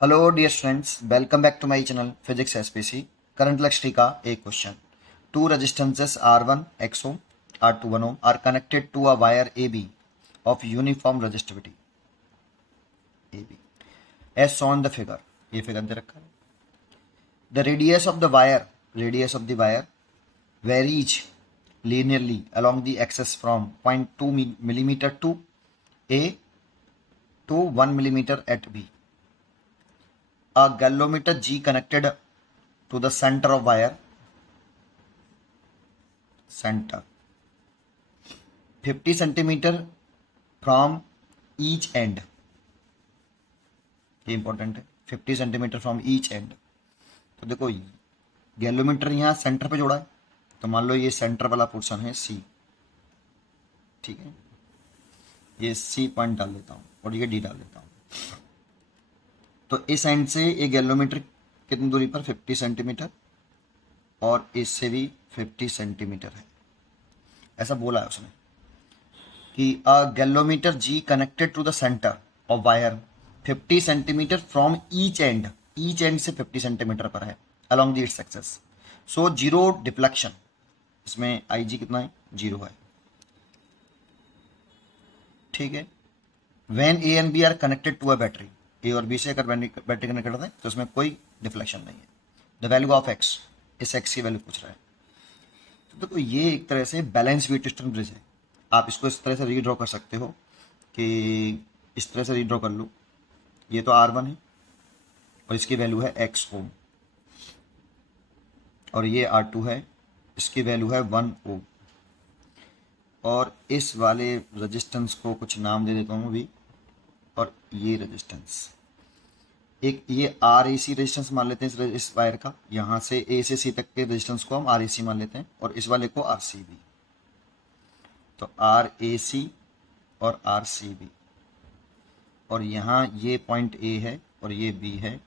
Hello dear friends, welcome back to my channel Physics SPC. Current electricity का एक question. Two resistances R1 X ohm, R2 1 ohm are connected to a wire AB of uniform resistivity AB as shown in the figure. ये figure दे रखा है. The radius of the wire varies linearly along the axis from 0.2 millimeter to A to 1 millimeter at B. A galvanometer G connected to the center of wire 50 centimeter from each end. ये important है. 50 centimetre from each and. तो देखो galvanometer यहाँ centre पे जोड़ा है, तो मान लो ये सेंटर वाला पोर्शन है सी. ठीक है, ये सी पॉइंट डाल देता हूँ और ये डी डाल देता हूँ. तो इस एंड से ये गैलोमीटर कितनी दूरी पर 50 सेंटीमीटर और इससे भी 50 सेंटीमीटर है. ऐसा बोला है उसने कि a galvanometer G connected to the centre of wire 50 centimetre from each end से 50 सेंटीमीटर पर है along the its axis. So zero deflection. इसमें आई जी कितना है? 0 है. ठीक है. When A and B are connected to a battery, A और बी से अगर बैटरी कनेक्ट करते हैं तो उसमें कोई डिफ्लेक्शन नहीं है. द वैल्यू ऑफ एक्स, इस एक्स की वैल्यू पूछ रहा है. तो देखो ये एक तरह से बैलेंस व्हीटस्टोन ब्रिज है. आप इसको इस तरह से रीड्रॉ कर सकते हो कि इस तरह से रीड्रॉ कर लो. ये तो R1 है और इसकी वैल्यू है X ओम, और ये R2 है, इसकी वैल्यू है 1 ओम. और इस वाले रेजिस्टेंस को कुछ नाम दे देता हूँ अभी. और ये रेजिस्टेंस, एक ये RAC रेजिस्टेंस मान लेते हैं इस वायर का. यहाँ से A से C तक के रेजिस्टेंस को हम RAC मान लेते हैं और इस वाले को RCB. तो RAC और RCB, और यहाँ ये पॉइंट A है और ये B है,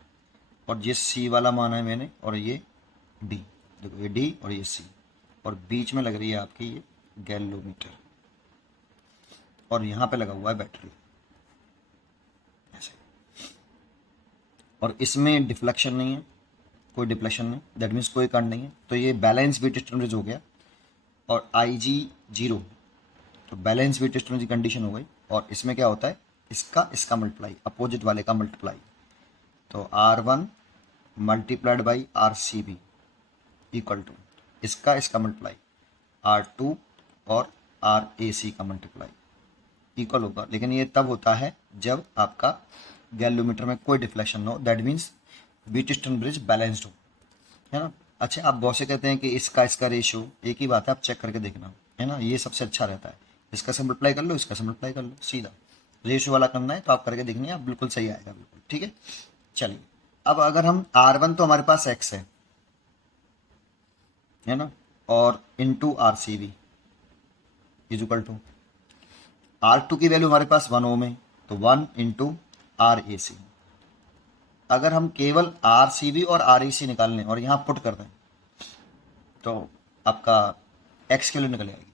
और ये C वाला माना है मैंने, और ये D. देखो ये D और ये C, और बीच में लग रही है आपकी ये गैलोमीटर, और यहाँ पे लगा हुआ है बैटरी. ऐसे. और इसमें डिफ्लेक्शन नहीं है, कोई डिफ्लेक्शन नहीं, दैट मीन्स कोई करंट नहीं है. तो ये बैलेंस व्हीटस्टोन ब्रिज हो गया. और IG 0, तो बैलेंस व्हीटस्टोन की कंडीशन हो गई. और इसमें क्या होता है, इसका मल्टीप्लाई, अपोजिट वाले का मल्टीप्लाई. तो R1 multiplied by RCB equal to इसका मल्टीप्लाई R2 और RAC का मल्टीप्लाई इक्वल होगा. लेकिन ये तब होता है जब आपका गैलोमीटर में कोई डिफ्लेक्शन हो, that means Wheatstone bridge balanced हो, है ना. अच्छा, आप बहुत से कहते हैं कि इसका रेशियो, एक ही बात है, आप चेक करके देखना, है ना. ये सबसे अच्छा रहता है. इसका से मल्टीप्लाई कर लो, इसका से मल्टीप्लाई कर लो, सीधा रेशियो वाला करना है तो आप करके देखनी है, आप बिल्कुल सही आएगा, बिल्कुल ठीक है. चलिए, अब अगर हम R1 तो हमारे पास X है ना, और into RCB is equal to R2 की वैल्यू हमारे पास 1 ओम है, तो 1 इंटू RAC. अगर हम केवल RCB और RAC निकाल लें और यहाँ पुट कर दें तो आपका X की वैल्यू निकल आएगी.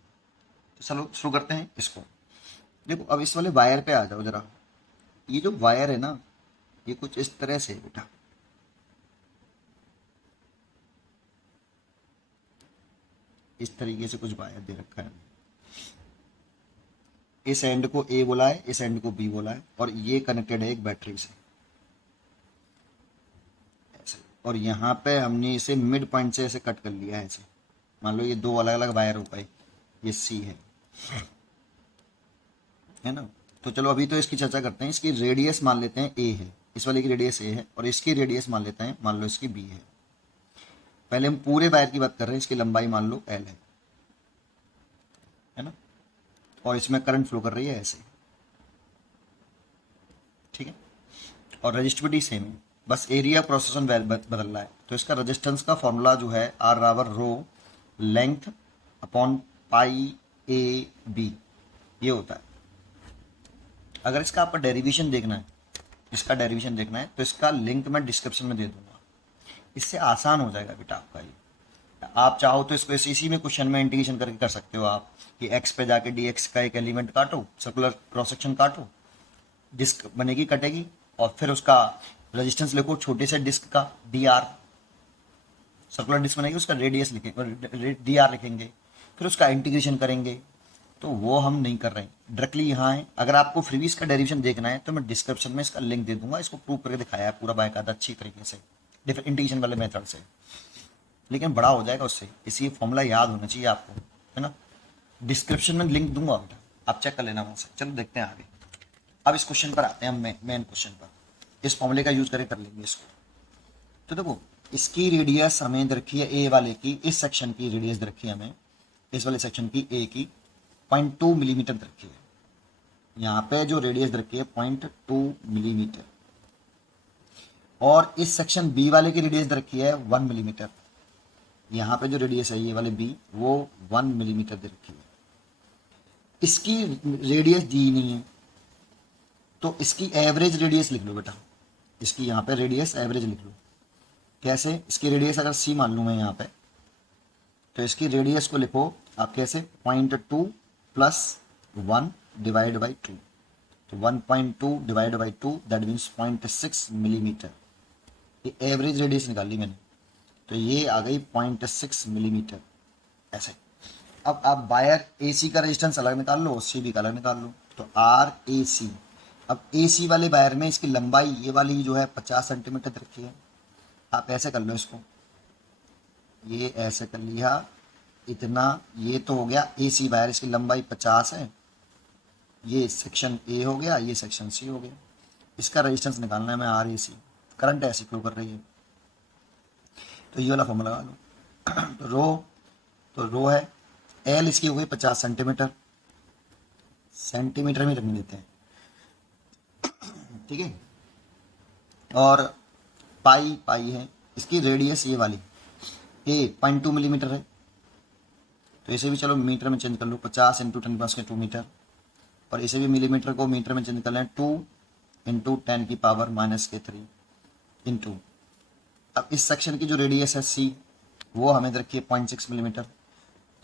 तो चलो शुरू करते हैं इसको. देखो, अब इस वाले वायर पे आ जाओ जरा. ये जो वायर है ना, ये कुछ इस तरह से है बेटा. इस तरीके से कुछ वायर दे रखा है. इस एंड को A बोला है, इस एंड को B बोला है, और ये कनेक्टेड है एक बैटरी से ऐसे. और यहाँ पे हमने इसे मिड पॉइंट से ऐसे कट कर लिया है ऐसे. मान लो ये दो अलग अलग वायर हो गए, ये C है ना. तो चलो अभी तो इसकी चर्चा करते हैं. इसकी रेडियस मान लेते हैं A है, इस वाले की रेडियस A है, और इसकी रेडियस मान लेते हैं, मान लो इसकी B है. पहले हम पूरे वायर की बात कर रहे हैं. इसकी लंबाई मान लो L है ना, और इसमें करंट फ्लो कर रही है ऐसे. ठीक है. और रजिस्टिविटी सेम है, बस एरिया प्रोसेसन बदल रहा है. तो इसका रेजिस्टेंस का फॉर्मूला जो है R बराबर रो लेंथ अपॉन पाई AB ये होता है. अगर इसका आपका डेरिवेशन देखना है, तो इसका लिंक मैं डिस्क्रिप्शन में दे दूंगा. इससे आसान हो जाएगा बेटा आपका ये. आप चाहो तो इसको इसी में क्वेश्चन में इंटीग्रेशन करके कर सकते हो आप, कि x पे जाके dx का एक एलिमेंट काटो, सर्कुलर क्रॉस सेक्शन काटो, डिस्क बनेगी, कटेगी, और फिर उसका रेजिस्टेंस लिखो छोटे से डिस्क का डी आर, सर्कुलर डिस्क बनाएंगे उसका रेडियस लिखेंगे, डी आर लिखेंगे, फिर उसका इंटीग्रेशन करेंगे। तो वो हम नहीं कर रहे हैं, डायरेक्टली यहाँ है। अगर आपको फ्रीबीज का डेरिवेशन देखना है तो मैं डिस्क्रिप्शन में इसका लिंक दे दूंगा, इसको प्रूव करके दिखाया है पूरा बाकायदा अच्छी तरीके से इंटीग्रेशन वाले मेथड से, लेकिन बड़ा हो जाएगा उससे, इसलिए फॉर्मूला याद होना चाहिए आपको, है ना। डिस्क्रिप्शन में लिंक दूंगा बेटा, आप चेक कर लेना वहाँ से। चलो देखते हैं आगे। अब इस क्वेश्चन पर आते हैं हम, मेन क्वेश्चन पर। इस फॉर्मूले का यूज करके कर लेंगे इसको। तो देखो इसकी रेडियस हमें रखी है ए वाले की, इस सेक्शन की रेडियस रखी है हमें, इस वाले सेक्शन की ए की 0.2 मिलीमीटर रखी है। यहाँ पे जो रेडियस रखी है 0.2 मिलीमीटर, और इस सेक्शन बी वाले की रेडियस रखी है 1 मिलीमीटर। यहाँ पे जो रेडियस है ये वाले बी, वो 1 मिलीमीटर दे रखी है। इसकी रेडियस दी नहीं है, तो इसकी एवरेज रेडियस लिख लो बेटा। इसकी यहाँ पे रेडियस एवरेज लिख लो। कैसे? इसकी रेडियस अगर सी मान लूँ मैं यहाँ पे, तो इसकी रेडियस को लिखो आप कैसे, 0.2 प्लस 1 डिवाइड बाई 2। तो 1.2 divide by 2 that means 0.6 millimetre. ये एवरेज रेडियस निकाल ली मैंने, तो ये आ गई 0.6 मिलीमीटर ऐसे। अब आप वायर AC का रेजिस्टेंस अलग निकाल लो, CB का अलग निकाल लो। तो RAC, अब AC वाले वायर में इसकी लंबाई ये वाली जो है 50 सेंटीमीटर रखी है। आप ऐसे कर लो इसको, ये ऐसे कर लिया इतना, ये तो हो गया AC वायर, इसकी लंबाई 50 है। ये सेक्शन A हो गया, ये सेक्शन C हो गया। इसका रेजिस्टेंस निकालना है मैं RAC, करंट ऐसे फ्लो कर रही है, तो ये वाला फॉर्मूला लगा लो। तो रो है L इसकी हो गई 50 सेंटीमीटर, सेंटीमीटर में रख देते हैं, ठीक है। और पाई है, इसकी रेडियस ये वाली A 0.2 मिलीमीटर है, तो इसे भी चलो मीटर में चेंज कर लो, 50 इंटू 10⁻²² मीटर। और इसे भी मिलीमीटर को मीटर में चेंज कर लें, 2 इंटू 10⁻³ इंटू। अब इस सेक्शन की जो रेडियस है C, वो हमें रखी है 0.6 मिलीमीटर,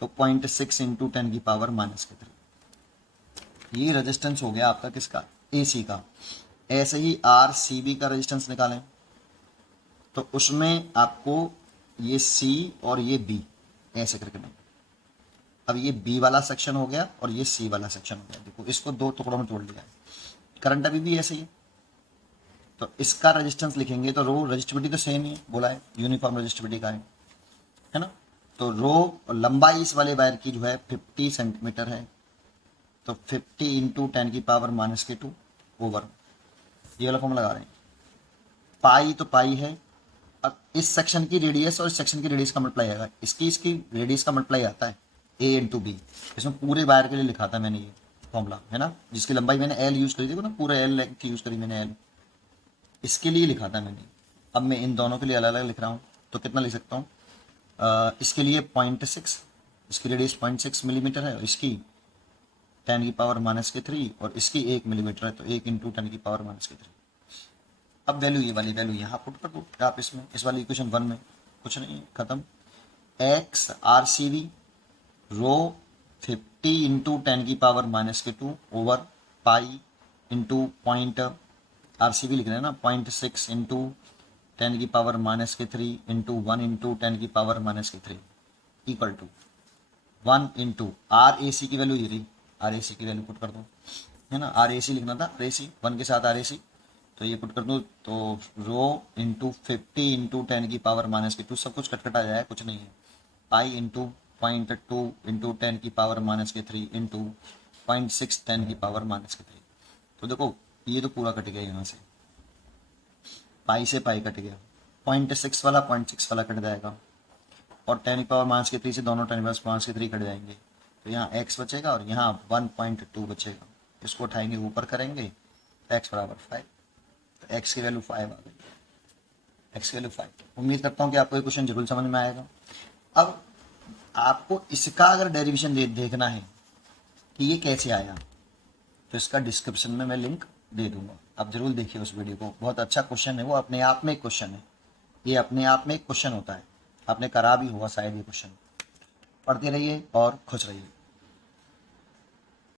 तो 0.6 इंटू 10⁻³ ये रेजिस्टेंस हो गया आपका किसका, AC का। ऐसे ही RCB का रेजिस्टेंस निकालें, तो उसमें आपको ये C और ये B ऐसे करके नहीं। अब ये B वाला सेक्शन हो गया और ये C वाला सेक्शन हो गया। देखो इसको दो टुकड़ों में तोड़ दिया। करंट अभी भी ऐसे ही है, तो इसका रेजिस्टेंस लिखेंगे तो रो रजिस्टिविटी तो सेम ही है, बोला है यूनिफॉर्म रजिस्टिविटी का है ना। तो रो लंबाई इस वाले वायर की जो है 50 सेंटीमीटर है, तो 50 इंटू 10⁻² ओवर, ये वाला फॉर्म लगा रहे हैं। पाई तो पाई है, अब इस सेक्शन की रेडियस और इस सेक्शन की रेडियस का मल्टीप्लाई आएगा, इसकी रेडियस का मल्टीप्लाई आता है A इंटू बी। इसमें पूरे वायर के लिए लिखा था मैंने ये फॉर्मूला, है ना, जिसकी लंबाई मैंने L यूज़ करी थी ना, पूरा L लेंथ यूज़ करी मैंने, L इसके लिए लिखा था मैंने। अब मैं इन दोनों के लिए अलग अलग लिख रहा हूँ, तो कितना लिख सकता हूँ, इसके लिए 0.6, इसकी रेडियस 0.6 मिलीमीटर है, इसकी 10⁻³ और इसकी 1 मिलीमीटर है, तो 1 इंटू 10⁻³। अब वैल्यू ये वाली वैल्यू यहाँ पुट कर दो आप इसमें, इस वाली इक्वेशन 1 में, कुछ नहीं है, खत्म। X RCB rho 50 into 10⁻² over pi into point, RCB लिख रहे हैं ना, 0.6 into 10⁻³ into 1 into 10⁻³ equal to 1 into RAC की वैल्यू ये रही, RAC की वैल्यू पुट कर दो, है ना, RAC लिखना था, RAC 1 के साथ RAC, तो ये पुट कर दो, तो रो इंटू 50 इंटू 10⁻² सब कुछ कटकट आ जाएगा, कुछ नहीं है, पाई इंटू 0.2 इंटू 10⁻³ इंटू 0.6 10⁻³। तो देखो ये तो पूरा कट गया यहाँ से, पाई से पाई कट गया, 0.6 वाला 0.6 वाला कट जाएगा, और 10⁻³ से दोनों 10⁻³ कट जाएंगे, तो यहाँ x बचेगा और यहाँ 1.2 बचेगा। इसको उठाएंगे ऊपर करेंगे, x बराबर 5, तो x की वैल्यू 5 आ गई, x की वैल्यू 5। उम्मीद करता हूँ कि आपको ये क्वेश्चन जरूर समझ में आएगा। अब आपको इसका अगर डेरिवेशन देखना है कि ये कैसे आया, तो इसका डिस्क्रिप्शन में मैं लिंक दे दूंगा, आप जरूर देखिए उस वीडियो को, बहुत अच्छा क्वेश्चन है वो, अपने आप में एक क्वेश्चन है, ये अपने आप में एक क्वेश्चन होता है, आपने करा भी हुआ शायद ये क्वेश्चन। पढ़ते रहिए और खुश रहिए।